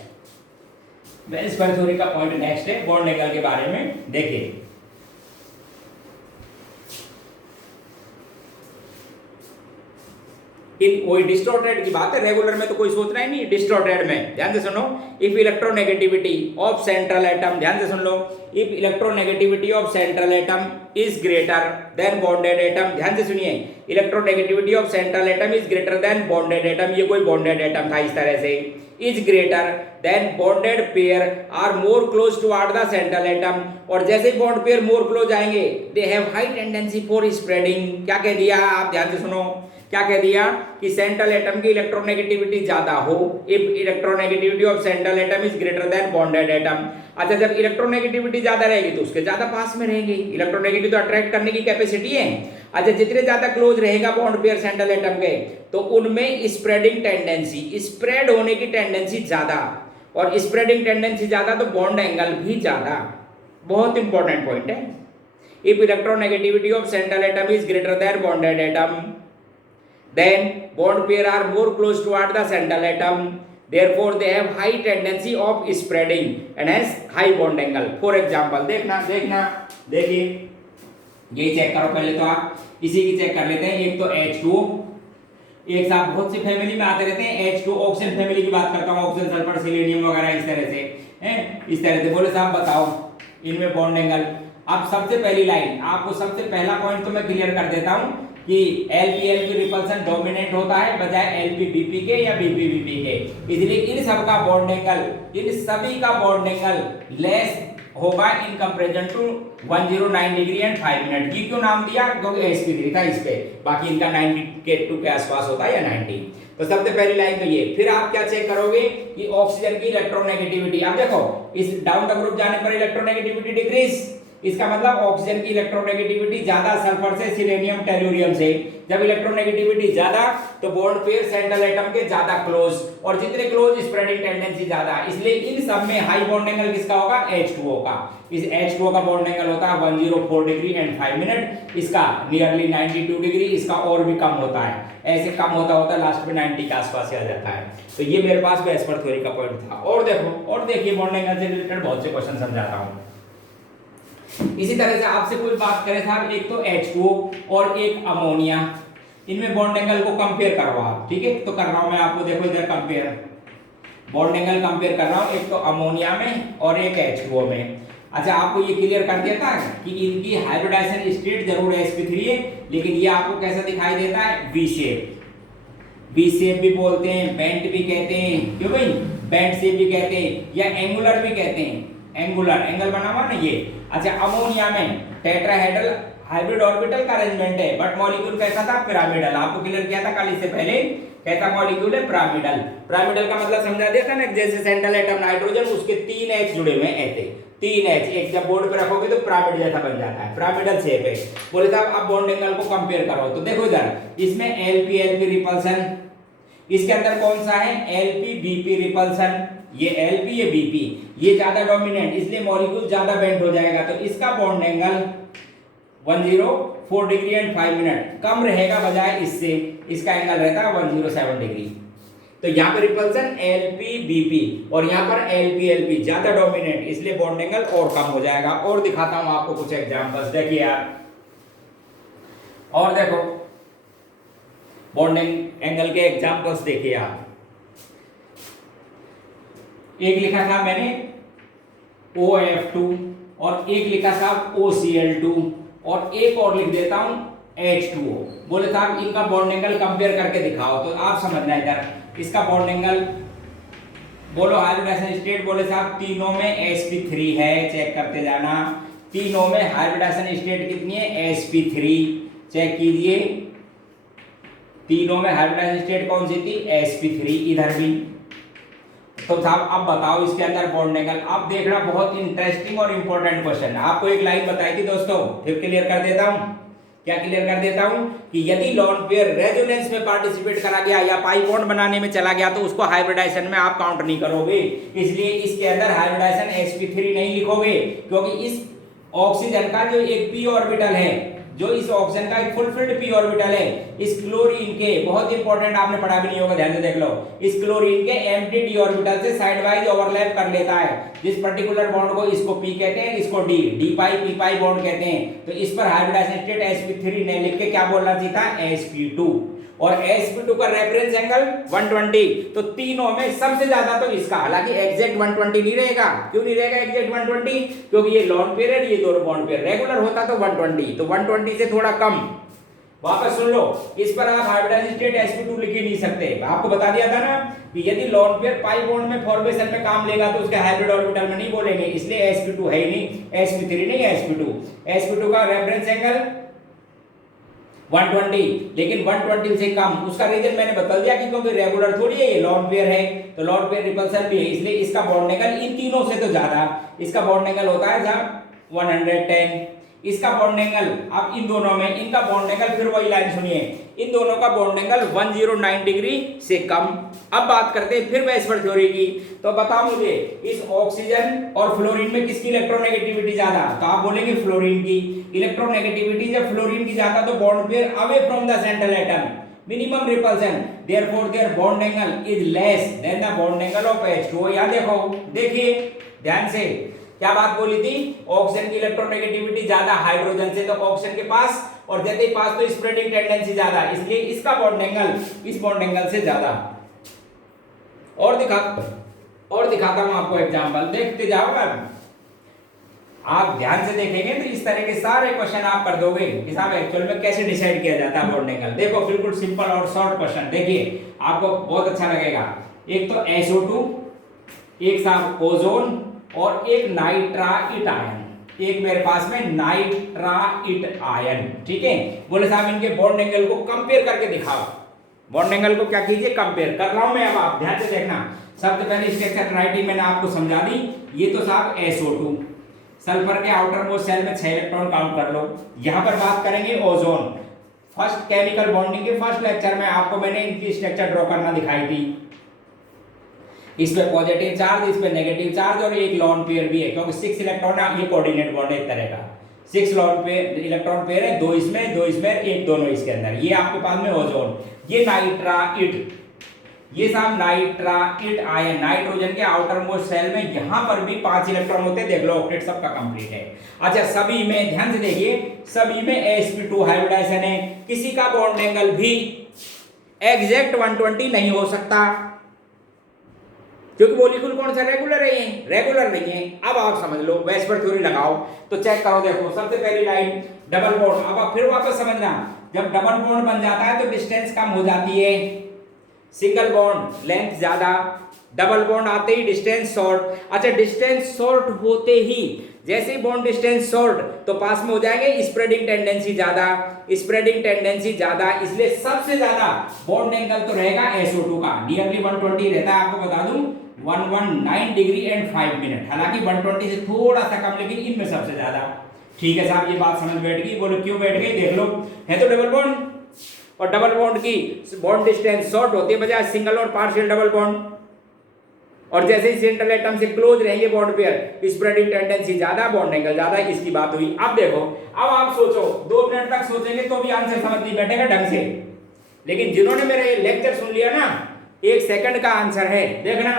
वेस्टवर्थ थ्योरी का पॉइंट नेक्स्ट है बॉन्ड एंगल के बारे में। देखिए वही डिस्टॉर्टेड की बात है, रेगुलर में तो कोई सोचना ही नहीं, डिस्टॉर्टेड में ध्यान से सुनो। If electronegativity of central atom, ध्यान से सुन लो, if electronegativity of central atom is greater than bonded atom, ध्यान से सुनिए, electronegativity of central atom is greater than bonded atom, ये कोई बॉन्डेड एटम था इस तरह से, is greater than bonded pair are more close toward the central atom, और जैसे ही बॉन्ड पेयर मोर क्लोज आएंगे they have high tendency for spreading. क्या कह दिया आप, ध्यान से सुनो, क्या कह दिया कि सेंट्रल एटम की इलेक्ट्रोनेगेटिविटी ज्यादा हो, if electronegativity of central atom is greater than bonded atom. अच्छा, जब इलेक्ट्रोनेगेटिविटी ज्यादा रहेगी तो उसके ज्यादा पास में रहेंगे, इलेक्ट्रोनेगेटिविटी तो अट्रैक्ट करने की कैपेसिटी है। अच्छा, जितने ज्यादा क्लोज रहेगा बॉन्ड पेयर सेंट्रल एटम के, तो उनमें स्प्रेडिंग टेंडेंसी, स्प्रेड होने की टेंडेंसी ज्यादा, और स्प्रेडिंग टेंडेंसी ज्यादा तो बॉन्ड एंगल भी ज्यादा। बहुत इंपॉर्टेंट पॉइंट है। If electronegativity of central atom is greater than bonded atom, then bond pair are more close toward the central atom, therefore they have high tendency of spreading and hence high bond angle. For example, देखिए ये check करो पहले, तो आप इसी की check कर लेते हैं। एक तो H2O, एक साथ बहुत सी फैमिली में आते रहते हैं, H2 ऑक्सीजन फैमिली की बात करता हूँ, ऑक्सीजन सल्फर सिलेनियम वगैरह इस तरह से हैं, इस तरह से। बोले साहब बताओ इनमें बॉन्ड एंगल। अब सबसे पहली लाइन, आपको सबसे पहला पॉइंट तो मैं क्लियर कर देता हूँ कि LP-LP रिपल्सन डोमिनेंट होता है बजाय LP-BP के या BP-BP के, इसलिए इन सब का बॉन्ड एंगल, इन सभी का बॉन्ड एंगल लेस होगा in comparison to 109 degree and 5 minute. ये क्यों नाम दिया? क्योंकि sp3 था इस पे, बाकी इनका 92 के आसपास होता है या 90। तो सबसे पहली लाइन तो ये। फिर आप क्या चेक करोगे कि ऑक्सीजन की इलेक्ट्रोनेगेटिविटी। अब देखो इस डाउन द ग्रुप जाने पर इलेक्ट्रोनेगेटिविटी डिक्रीज, इसका मतलब ऑक्सीजन की इलेक्ट्रोनेगेटिविटी ज्यादा सल्फर से, सिलेनियम, टेलुरियम से। जब इलेक्ट्रोनेगेटिविटी ज्यादा तो बॉन्ड पेयर सेंट्रल एटम के ज्यादा क्लोज, और जितने क्लोज स्प्रेडिंग टेंडेंसी ज्यादा, इसलिए इन सब में हाई बॉन्ड एंगल किसका होगा? H2O का। इस H2O का बॉन्ड एंगल होता है 104 डिग्री एंड 5 मिनट, इसका नियरली 92 डिग्री, इसका और भी कम होता है, ऐसे कम होता होता लास्ट में 90 के आसपास आ जाता है। तो ये मेरे पास बेसफोर्ड थ्योरी का पॉइंट था। और देखो, और देखिए बॉन्ड एंगल से रिलेटेड बहुत से क्वेश्चन समझाता हूं। इसी तरह से आपसे कोई बात करे साहब, एक तो H2O और एक अमोनिया, इनमें बॉन्ड एंगल को कंपेयर करो आप, ठीक है? तो कर रहा हूं मैं आपको, देखो इधर कंपेयर, बॉन्ड एंगल कंपेयर कर रहा हूं, एक तो अमोनिया में और एक H2O में। अच्छा, आपको ये क्लियर कर दिया था कि इनकी हाइब्रिडाइजेशन स्टेट जरूर sp3 है, लेकिन ये आपको कैसा दिखाई देता है? V shape. वी शेप भी बोलते हैं, बेंट भी कहते हैं, क्यों भाई? बेंट शेप भी कहते हैं या एंगुलर भी कहते हैं, एंगुलर, एंगल बना हुआ ना ये। अच्छा, अमोनिया में टेट्राहेड्रल हाइब्रिड ऑर्बिटल का अरेंजमेंट है, बट मॉलिक्यूल कैसा था? पिरामिडल। आपको क्लियर किया था कल इससे पहले, कैसा मॉलिक्यूल है? पिरामिडल। पिरामिडल का मतलब समझा दिया था ना, जैसे सेंट्रल एटम नाइट्रोजन, उसके 3 H जुड़े हुए हैं ऐसे, 3 H, एक जब बोर्ड पे रखोगे तो पिरामिड जैसा बन जाता है, पिरामिडल शेप है। बोले साहब अब बॉन्ड एंगल को कंपेयर करो, तो देखो इधर इसमें LP-LP रिपल्सन, इसके अंदर कौन सा है? LP-BP repulsion. ये LP, ये BP, ये ज्यादा डोमिनेंट, इसलिए मॉलिक्यूल ज्यादा बेंड हो जाएगा, तो इसका bond angle 104 degree and 5 minute कम रहेगा बजाय इससे, इसका एंगल रहता है 107 डिग्री। तो यहाँ पर रिपल्सन LP-BP और यहाँ पर LP-LP ज्यादा डोमिनेंट, इसलिए बॉन्ड एंगल और कम हो जाएगा। और दिखाता हूं आपको कुछ एग्जांपल्स, देखिए आप, और देखो बॉन्ड एंगल के एग्जांपल्स देखिए आप। एक लिखा था मैंने OF2 और एक लिखा था OCl2 और एक और लिख देता हूं H2O। बोले साहब इनका बॉन्ड एंगल कंपेयर करके दिखाओ, तो आप समझना इधर इसका बॉन्ड एंगल, बोलो हाइब्रिडाइजेशन स्टेट। बोले साहब तीनों में sp3 है, चेक करते जाना, तीनों में हाइब्रिडाइजेशन स्टेट कितनी है? sp3, चेक कीजिए, तीनों में हाइब्रिडाइजेशन स्टेट कौन सी थी? sp3, इधर भी। तो साहब अब बताओ इसके अंदर बॉन्ड एंगल। आप देखना, बहुत इंटरेस्टिंग और इंपॉर्टेंट क्वेश्चन है। आपको एक लाइन बताई थी दोस्तों, फिर क्लियर कर देता हूं। क्या क्लियर कर देता हूं कि यदि लोन पेयर रेजोनेंस में पार्टिसिपेट करा गया या पाई बॉन्ड बनाने में चला गया तो उसको हाइब्रिडाइजेशन में आप काउंट नहीं करोगे, इसलिए इसके अंदर हाइब्रिडाइजेशन sp3 नहीं लिखोगे, क्योंकि इस ऑक्सीजन का जो एक p ऑर्बिटल है, जो इस ऑक्सीजन का एक फुलफिल्ड p ऑर्बिटल है, इस क्लोरीन के, बहुत इंपॉर्टेंट, आपने पढ़ा भी नहीं होगा, ध्यान से देख लो, इस क्लोरीन के एम्प्टी d ऑर्बिटल से साइड वाइज ओवरलैप कर लेता है। जिस पर्टिकुलर बॉन्ड को इसको p कहते हैं, इसको d पाई p पाई बॉन्ड कहते हैं, तो इस पर हाइब्रिडाइजेशन स्टेट sp3 ने लिख के क्या बोलना चाहिए था? sp2। और sp2 का रेफरेंस एंगल 120, तो तीनों में सबसे ज्यादा तो इसका, हालांकि एग्जैक्ट 120 नहीं रहेगा। क्यों नहीं रहेगा एग्जैक्ट 120? क्योंकि ये लॉन पेयर है, ये दोनों बॉन्ड पेयर, रेगुलर होता तो 120, तो 120 से थोड़ा कम। वापस सुन लो, इस पर आप हाइब्रिडाइजेशन स्टेट sp2 लिख ही नहीं सकते। आपको बता दिया था ना कि यदि लॉन पेयर पाई बॉन्ड में फॉर्मेशन में काम लेगा तो उसके हाइब्रिड ऑर्बिटल में नहीं बोलेंगे, इसलिए sp2 है ही नहीं, sp3 नहीं, sp2। sp2 का रेफरेंस एंगल 120, लेकिन 120 से कम। उसका रीजन मैंने बता दिया कि क्योंकि रेगुलर थोड़ी है, ये लॉन पेयर है, तो लॉन पेयर रिपल्सन भी है, इसलिए इसका बॉन्ड एंगल इन तीनों से तो ज्यादा, इसका बॉन्ड एंगल होता है जब 110, इसका बॉन्ड एंगल, अब इन दोनों में इनका बॉन्ड एंगल, फिर वही लाइन सुनिए, इन दोनों का बॉन्ड एंगल 109 डिग्री से कम। अब बात करते हैं फिर बेसफोर्ड थ्योरी की, तो बताओ मुझे इस ऑक्सीजन और फ्लोरीन में किसकी इलेक्ट्रोनेगेटिविटी ज्यादा? तो आप बोलेंगे फ्लोरीन की। इलेक्ट्रोनेगेटिविटी जब फ्लोरीन की ज्यादा तो bond pair away from the central atom, minimum repulsion, therefore their bond angle is less than the bond angle of H2O। या देखो, देखिए ध्यान से, क्या बात बोली थी? ऑक्सीजन की इलेक्ट्रोनेगेटिविटी ज्यादा हाइड्रोजन से, तो ऑक्सीजन के पास और जैसे ही पास तो स्प्रेडिंग टेंडेंसी ज्यादा, इसलिए इसका बॉन्ड एंगल इस बॉन्ड एंगल से ज्यादा। और दिखाता हूं आपको एग्जांपल, देखते जाओ। आप ध्यान से देखेंगे तो इस तरह के सारे क्वेश्चन आप कर दोगे कि साहब एक्चुअल में कैसे डिसाइड किया जाता है बॉन्ड एंगल। देखो बिल्कुल सिंपल और शॉर्ट क्वेश्चन, देखिए आपको बहुत अच्छा लगेगा। एक तो SO2, एक साहब ओजोन और एक नाइट्राइट आयन, एक मेरे पास में नाइट्राइट आयन, ठीक है। बोले साहब इनके बॉन्ड एंगल को कंपेयर करके दिखाओ। बॉन्ड एंगल को क्या कीजिए, कंपेयर कर रहा हूं मैं। अब आप ध्यान से देखना, सबसे पहले स्ट्रक्चर राइटिंग मैंने आपको समझा दी। ये तो साहब SO2, सल्फर के आउटर मोस्ट सेल में 6 इलेक्ट्रॉन काउंट कर लो। यहां पर बात करेंगे ओजोन। फर्स्ट केमिकल बॉन्डिंग के फर्स्ट लेक्चर में आपको मैंने इनकी स्ट्रक्चर ड्रॉ करना दिखाई थी। इस पे पॉजिटिव चार्ज, इस पे नेगेटिव चार्ज और एक लॉन पेयर भी है, क्योंकि 6 इलेक्ट्रॉन है, ये कोऑर्डिनेट बॉन्ड है एक तरह का। 6 लॉन पेयर इलेक्ट्रॉन पेयर है, 2 इसमें 2 इसमें, एक दोनों इसके अंदर। ये आपके पास में ओजोन। ये नाइट्राइट, ये साहब नाइट्राइट आयन, नाइट्रोजन के आउटर मोस्ट सेल में यहां पर भी 5 इलेक्ट्रॉन होते हैं। देख लो ऑक्टेट सबका कंप्लीट है। अच्छा सभी में ध्यान से देखिए, सभी में sp2 हाइब्रिडाइजेशन है। किसी का बॉन्ड एंगल भी एग्जैक्ट 120 नहीं हो सकता, क्योंकि मॉलिक्यूल कौन सा रेगुलर है, रेगुलर नहीं है। अब आप समझ लो, वेस्पर थ्योरी लगाओ तो चेक करो। देखो सबसे पहली लाइन डबल बॉन्ड। अब आप फिर वापस समझना, जब डबल बॉन्ड बन जाता है तो डिस्टेंस कम हो जाती है, सिंगल बॉन्ड लेंथ ज्यादा, डबल बॉन्ड आते ही डिस्टेंस शॉर्ट। अच्छा डिस्टेंस शॉर्ट होते ही, जैसे ही बॉन्ड डिस्टेंस शॉर्ट तो पास में हो जाएंगे, स्प्रेडिंग टेंडेंसी ज्यादा, स्प्रेडिंग टेंडेंसी ज्यादा, इसलिए सबसे ज्यादा बॉन्ड एंगल तो रहेगा SO2 का, नियरली 120 रहता है। आपको बता दूं 119 डिग्री एंड 5 मिनट, हालांकि 120 से थोड़ा सा कम, लेकिन इनमें सबसे ज्यादा। ठीक है साहब, ये बात समझ बैठ गई। बोलो क्यों बैठ गई, देख लो। है तो डबल बॉन्ड, और डबल बॉन्ड की बॉन्ड डिस्टेंस शॉर्ट होती है बजाय सिंगल और पार्शियल डबल बॉन्ड। और जैसे ही सेंट्रल एटम से क्लोज रहेंगे बॉन्ड पेयर, स्प्रेडिंग टेंडेंसी ज्यादा, बॉन्ड एंगल ज्यादा, इसकी बात हुई। अब देखो, अब आप सोचो, 2 मिनट तक सोचेंगे तो भी आंसर समझ नहीं बैठेगा ढंग से, लेकिन जिन्होंने मेरा ये लेक्चर सुन लिया ना, 1 सेकंड का आंसर है, देखना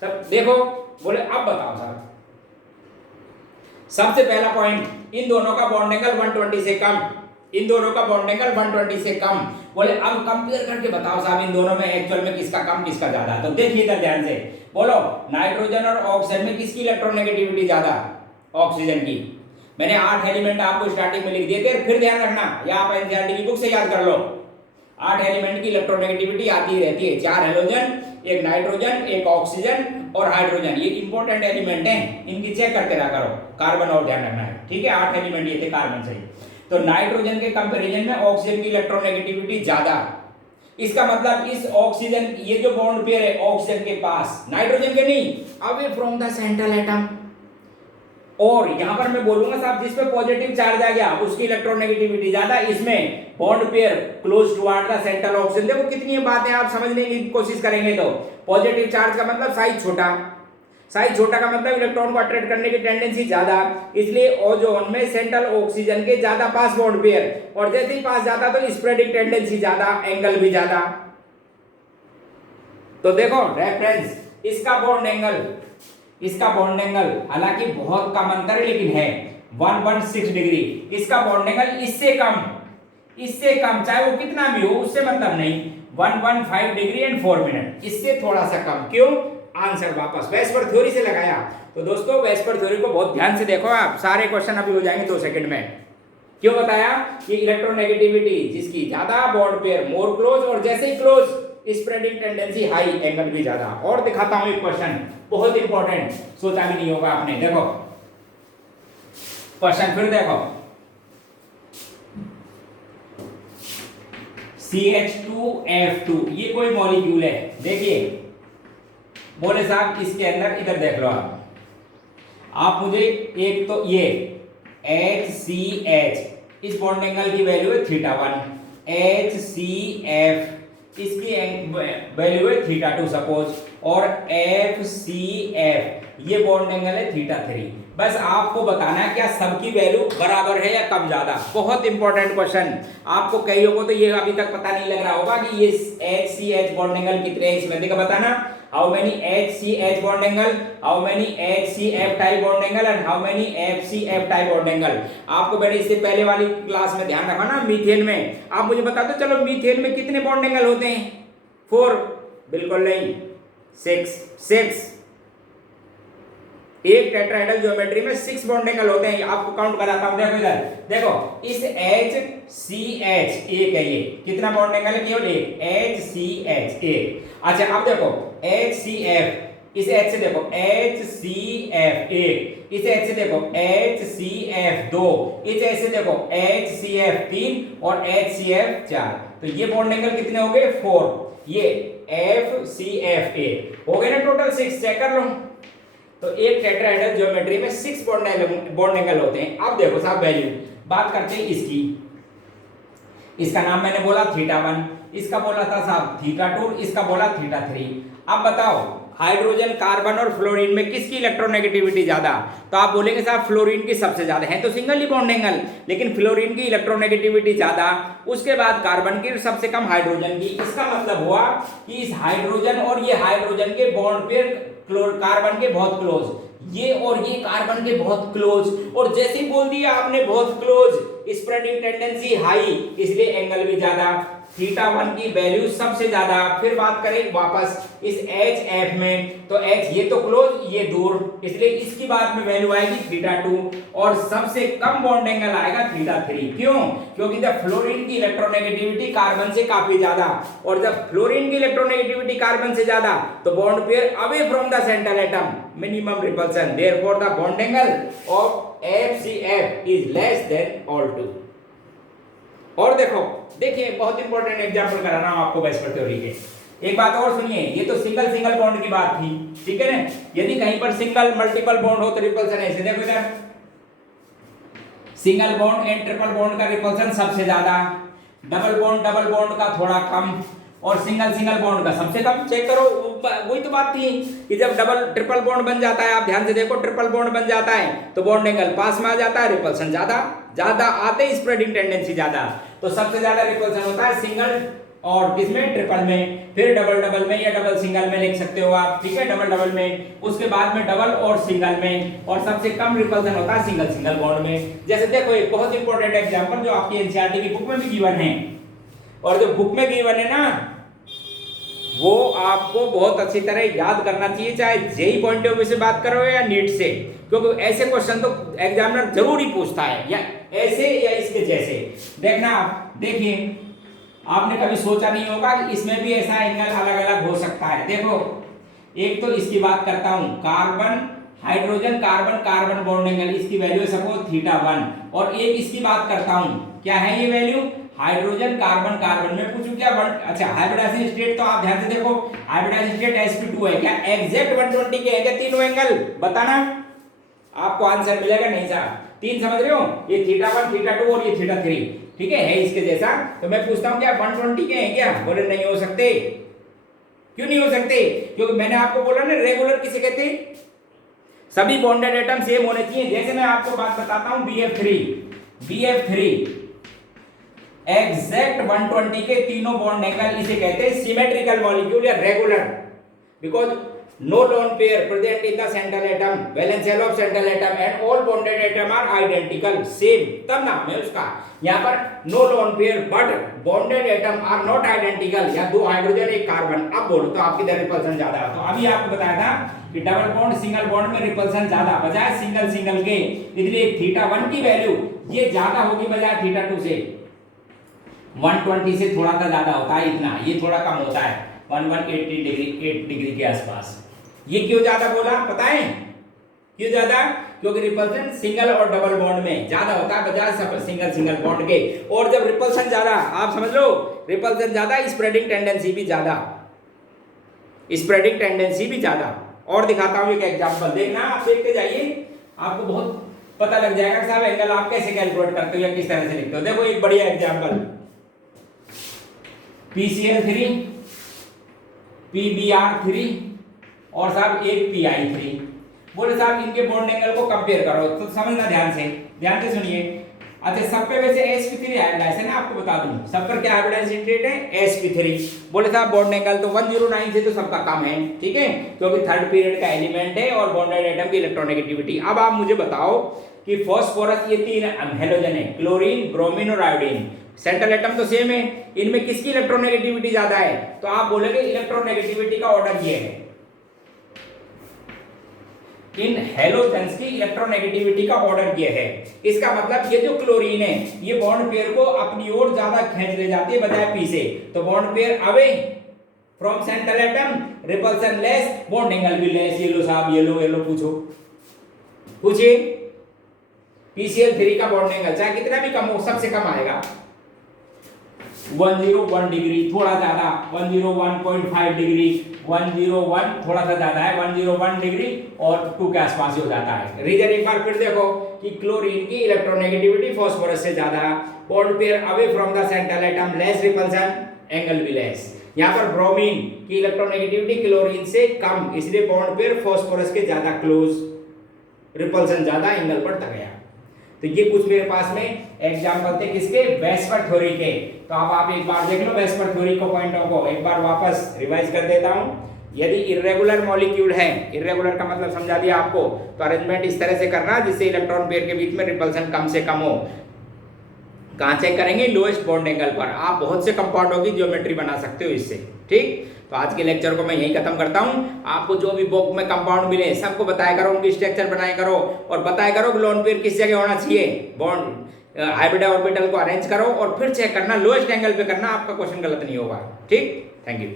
सब। देखो बोले अब बताओ साहब, सबसे पहला पॉइंट, इन दोनों का बॉन्ड एंगल 120 से कम, इन दोनों का बॉन्ड एंगल 120 से कम। बोले अब कंपेयर करके बताओ साहब इन दोनों में एक्चुअल में किसका कम किसका ज्यादा। तो देखिए इधर ध्यान से, बोलो नाइट्रोजन और ऑक्सीजन में किसकी इलेक्ट्रोनेगेटिविटी ज्यादा, ऑक्सीजन की। मैंने 8 एलिमेंट आपको स्टार्टिंग में लिख दिए थे, फिर ध्यान रखना, या आप एनसीईआरटी की बुक से याद कर लो। 8 एलिमेंट की इलेक्ट्रोनेगेटिविटी आती रहती है, 4 हेलोजन, एक नाइट्रोजन, एक ऑक्सीजन और हाइड्रोजन। ये इंपॉर्टेंट एलिमेंट हैं, इनकी चेक करके रखा करो। कार्बन और ध्यान रखना है, ठीक है। 8 एलिमेंट ये थे कार्बन से। तो नाइट्रोजन के कंपैरिजन में ऑक्सीजन की इलेक्ट्रोनेगेटिविटी ज्यादा। इसका मतलब इस ऑक्सीजन, ये जो बॉन्ड पेयर है ऑक्सीजन के पास, नाइट्रोजन के नहीं, away from the central atom. और यहां पर मैं बोलूंगा साहब जिस पे पॉजिटिव चार्ज आ गया उसकी इलेक्ट्रोनेगेटिविटी ज्यादा, इसमें bond pair close toward the central oxygen. देखो कितनी बातें आप समझने की कोशिश करेंगे। तो पॉजिटिव चार्ज का मतलब साइज छोटा, साइज छोटा का मतलब इलेक्ट्रॉन को अट्रैक्ट करने की टेंडेंसी ज्यादा, इसलिए ओजोन में सेंट्रल ऑक्सीजन के ज्यादा पास बॉन्ड पेयर, और जैसे ही पास जाता तो स्प्रेडिंग टेंडेंसी ज्यादा, एंगल भी ज्यादा। तो देखो रेफरेंस, इसका बॉन्ड एंगल, इसका बॉन्ड एंगल हालांकि बहुत कम अंतर है लेकिन है 116 डिग्री। इसका बॉन्ड एंगल इससे कम, इससे कम, चाहे वो कितना भी हो उससे मतलब नहीं, 115 डिग्री एंड 4 मिनट, इससे थोड़ा सा कम। क्यों, आंसर वापस वेस्पर थ्योरी से लगाया। तो दोस्तों वेस्पर थ्योरी को बहुत ध्यान से देखो, आप सारे क्वेश्चन अभी हो जाएंगे 2 सेकंड में। क्यों बताया, कि इलेक्ट्रोनेगेटिविटी जिसकी ज्यादा, बॉन्ड पेयर मोर क्लोज, और जैसे ही close spreading tendency high, angle भी ज्यादा। और दिखाता हूं एक क्वेश्चन बहुत इंपॉर्टेंट, सोचा भी नहीं होगा आपने। देखो क्वेश्चन फिर देखो, CH2F2 ये कोई मॉलिक्यूल है। देखिए बोले साहब इसके अंदर, इधर देख लो आप मुझे, एक तो ये HCH, इस बॉन्ड एंगल की वैल्यू है θ1, HCF इसकी वैल्यू है θ2 सपोज, और FCF ये बॉन्ड एंगल है θ3। बस आपको बताना है क्या सबकी वैल्यू बराबर है या कम ज्यादा। बहुत इंपॉर्टेंट क्वेश्चन, आपको कईयों को तो ये अभी तक पता नहीं लग रहा होगा कि ये HCH बॉन्ड एंगल कितने हैं, इसमें देखो बताना, how many HCH bond angle, how many HCF type bond angle and how many FCF type bond angle. आपको बेटे इससे पहले वाली क्लास में ध्यान रखा ना, मीथेन में आप मुझे बता दो, चलो मीथेन में कितने बॉन्ड एंगल होते हैं, 4, बिल्कुल नहीं, 6। एक टेट्राहेड्रल ज्योमेट्री में 6 बॉन्ड एंगल होते हैं। आपको काउंट कराता हूं, देखो इधर, देखो इस HCH एक है, ये कितना बॉन्ड एंगल है? केवल एक, HCH एक। अच्छा अब देखो HCF, इस H से देखो HCF एक, इस H से देखो HCF दो, इस H से देखो HCF तीन और HCF चार। तो ये बॉन्ड एंगल कितने हो गए? 4। ये FCF एक हो गए ना, टोटल 6। चेक कर लो। तो एक टेट्राहेड्रल ज्योमेट्री में 6 बॉन्ड एंगल होते हैं। अब देखो साहब वैल्यू, बात करते हैं इसकी। इसका नाम मैंने बोला θ1, इसका बोला था साहब θ2, इसका बोला θ3। अब बताओ हाइड्रोजन, कार्बन और फ्लोरीन में किसकी इलेक्ट्रोनेगेटिविटी ज्यादा? तो आप बोलेंगे साहब फ्लोरीन की सबसे ज्यादा है, तो सिंगल ही बॉन्ड एंगल, लेकिन फ्लोरीन की इलेक्ट्रोनेगेटिविटी ज्यादा, उसके बाद कार्बन की, सबसे कम हाइड्रोजन की। इसका मतलब हुआ कि इस हाइड्रोजन और ये हाइड्रोजन के बॉन्ड पे कार्बन के बहुत क्लोज, ये और ये कार्बन के बहुत क्लोज, और जैसे ही बोल दिया आपने बहुत क्लोज, स्प्रेडिंग टेंडेंसी हाई, इसलिए एंगल भी ज्यादा। θ1 की वैल्यू सबसे ज्यादा। फिर बात करें वापस इस HF में, तो H ये तो क्लोज, ये दूर, इसलिए इसकी बाद में वैल्यू आएगी θ2, और सबसे कम बॉन्ड एंगल आएगा θ3। क्यों? क्योंकि जब फ्लोरीन की इलेक्ट्रोनेगेटिविटी कार्बन से काफी ज्यादा, और जब फ्लोरीन की इलेक्ट्रोनेगेटिविटी कार्बन से ज्यादा, तो bond pair away from the central atom, minimum repulsion, therefore the bond angle of FCF is less than all two. और देखो, देखिए बहुत इंपॉर्टेंट एग्जांपल करा रहा हूं आपको बेस्ट थ्योरी के। एक बात और सुनिए, ये तो सिंगल सिंगल बॉन्ड की बात थी, ठीक है ना। यदि कहीं पर सिंगल मल्टीपल बॉन्ड हो तो रिपल्सन ऐसे, देखो इधर single bond and triple bond का रिपल्सन सबसे ज्यादा, डबल बॉन्ड का थोड़ा कम, और सिंगल सिंगल बॉन्ड का सबसे कम। चेक करो, वही तो बात थी कि जब डबल ट्रिपल बॉन्ड बन जाता है, आप ध्यान से देखो, ट्रिपल बॉन्ड बन जाता है तो बॉन्ड एंगल पास में आ जाता है, रिपल्सन ज्यादा, ज्यादा आते ही स्प्रेडिंग टेंडेंसी ज्यादा। तो सबसे ज्यादा रिपल्सन होता है सिंगल और किसमें? ट्रिपल में। फिर डबल में या डबल सिंगल में लिख सकते हो आप, ठीक है, डबल में, उसके बाद में डबल और सिंगल में, और सबसे कम रिपल्सन होता है सिंगल सिंगल बॉन्ड में। जैसे देखो एक बहुत इंपॉर्टेंट एग्जांपल जो आपकी एनसीईआरटी की बुक में भी गिवन है, और जो बुक में गिवन है ना, वो आपको बहुत अच्छी तरह याद करना चाहिए, चाहे जेई पॉइंट ऑफ व्यू से बात करो या नीट से, क्योंकि ऐसे क्वेश्चन तो एग्जामिनर जरूर ही पूछता है, या ऐसे या इसके जैसे। देखना, देखिए आपने कभी सोचा नहीं होगा कि इसमें भी ऐसा एंगल अलग अलग हो सकता है। देखो एक तो इसकी बात करता हूं, carbon hydrogen carbon bond angle, इसकी वैल्यू सपोज θ1, और एक इसकी बात करता हूं, क्या है ये वैल्यू? हाइड्रोजन कार्बन में पूछूं क्या? अच्छा हाइब्रिडाइजेशन स्टेट, तो आप ध्यान से देखो, हाइब्रिडाइजेशन स्टेट sp2 है क्या? एग्जैक्ट 120 के है क्या तीनों एंगल? बताना, आपको आंसर मिलेगा नहीं साहब। तीन समझ रहे हो, ये θ1 θ2 और ये θ3, ठीक है इसके जैसा। तो मैं पूछता हूं क्या 120 के हैं क्या? बोले नहीं हो सकते। क्यों नहीं हो सकते? क्योंकि मैंने आपको बोला ना, रेगुलर किसे कहते हैं? सभी बॉन्डेड एटम सेम होने चाहिए। जैसे मैं आपको बात बताता हूं BF3 एग्जैक्ट 120 के तीनों बॉन्ड एंगल, इसे कहते हैं सिमेट्रिकल मॉलिक्यूल या regular, because no lone pair present in the central atom, valence shell of central atom and all bonded atom are identical same, तब नाम है उसका। यहाँ पर no lone pair but bonded atom are not identical, या दो hydrogen एक carbon. अब बोलो तो आपकी इधर रिपल्सन ज्यादा। तो अभी आपको बताया था कि डबल बॉन्ड सिंगल बॉन्ड में रिपल्सन ज्यादा बजाय सिंगल के, इसलिए θ1 की वैल्यू ये ज्यादा होगी बजाय θ2 से। 120 से थोड़ा सा ज्यादा होता है, इतना, ये थोड़ा कम होता है 180 डिग्री, 8 डिग्री के आसपास। ये क्यों ज्यादा बोला पता है? क्यों ज्यादा? क्योंकि रिपल्सन सिंगल और डबल बॉन्ड में ज्यादा होता है बजाय सिंगल बॉन्ड के। और जब रिपल्सन ज्यादा, आप समझ लो, रिपल्सन ज्यादा, स्प्रेडिंग टेंडेंसी भी ज्यादा, और दिखाता हूं एक एग्जांपल, देखना, आप देखते जाइए, आपको बहुत पता लग जाएगा साहब एंगल आप कैसे कैलकुलेट करते हो या किस तरह से लिखते हो। देखो एक बढ़िया एग्जांपल, PCl3 PBr3 और साहब एक PI3। बोले साहब इनके बॉन्ड एंगल को कंपेयर करो, तो समझना ध्यान से सुनिए। अच्छा सब पे वैसे sp3 हाइब्रिडाइजेशन है ना, आपको बता दूं सब पर क्या हाइब्रिडाइजेशन रेट है? sp3। बोले साहब बॉन्ड एंगल तो 109 से तो सबका कम है, ठीक है, क्योंकि थर्ड पीरियड का एलिमेंट है और बॉन्डेड एटम की इलेक्ट्रोनेगेटिविटी। अब आप मुझे बताओ कि फास्फोरस, ये तीन हेलोजन है, क्लोरीन ब्रोमीन और आयोडीन, सेंट्रल एटम तो सेम है, इनमें किसकी इलेक्ट्रोनेगेटिविटी ज्यादा है? तो आप बोलेंगे इलेक्ट्रोनेगेटिविटी का ऑर्डर ये है, इन हैलोजेंस की इलेक्ट्रोनेगेटिविटी का ऑर्डर किया है। इसका मतलब ये जो क्लोरीन है ये बॉन्ड पेयर को अपनी ओर ज्यादा खींच ले जाती है बजाय पी से, तो bond pair away from central atom, repulsion less, bond angle भी लेस। ये लो साहब, ये लो पूछिए PCl3 का बॉन्ड एंगल चाहे कितना भी कम हो सबसे कम आएगा 101 डिग्री, थोड़ा ज्यादा 101.5 डिग्री, 101 थोड़ा सा ज्यादा है 101 डिग्री और 2 के आसपास ही हो जाता है। रीजन एक बार फिर देखो कि क्लोरीन की इलेक्ट्रोनेगेटिविटी फास्फोरस से ज्यादा, bond pair away from the central atom, less repulsion, angle भी लेस। यहाँ पर ब्रोमीन की इलेक्ट्रोनेगेटिविटी क्लोरीन से कम, इसलिए बॉन्ड पेयर फास्फोरस के ज्यादा क्लोज, रिपल्सन ज्यादा, एंगल बढ़ता गया। तो ये कुछ मेरे पास में एग्जांपल थे किसके, वेस्पर थ्योरी के। तो अब आप एक बार देख लो वेस्पर थ्योरी को, पॉइंटों को एक बार वापस रिवाइज कर देता हूं। यदि इरेगुलर मॉलिक्यूल है, इरेगुलर का मतलब समझा दिया आपको, तो अरेंजमेंट इस तरह से करना जिससे इलेक्ट्रॉन पेयर के बीच में रिपल्सन कम से कम हो। कहां चेक करेंगे, लोएस्ट बॉन्ड एंगल पर। आप बहुत से कंपाउंडों की ज्योमेट्री बना सकते हो इससे। ठीक, तो आज के लेक्चर को मैं यही खत्म करता हूं। आपको जो भी बुक में कंपाउंड मिले सबको बताया करो, उनकी स्ट्रक्चर बनाया करो और बताया करो कि लोन पेयर किस जगह होना चाहिए, बॉन्ड हाइब्रिड ऑर्बिटल को अरेंज करो और फिर चेक करना लोएस्ट एंगल पे करना, आपका क्वेश्चन गलत नहीं होगा। ठीक, थैंक यू।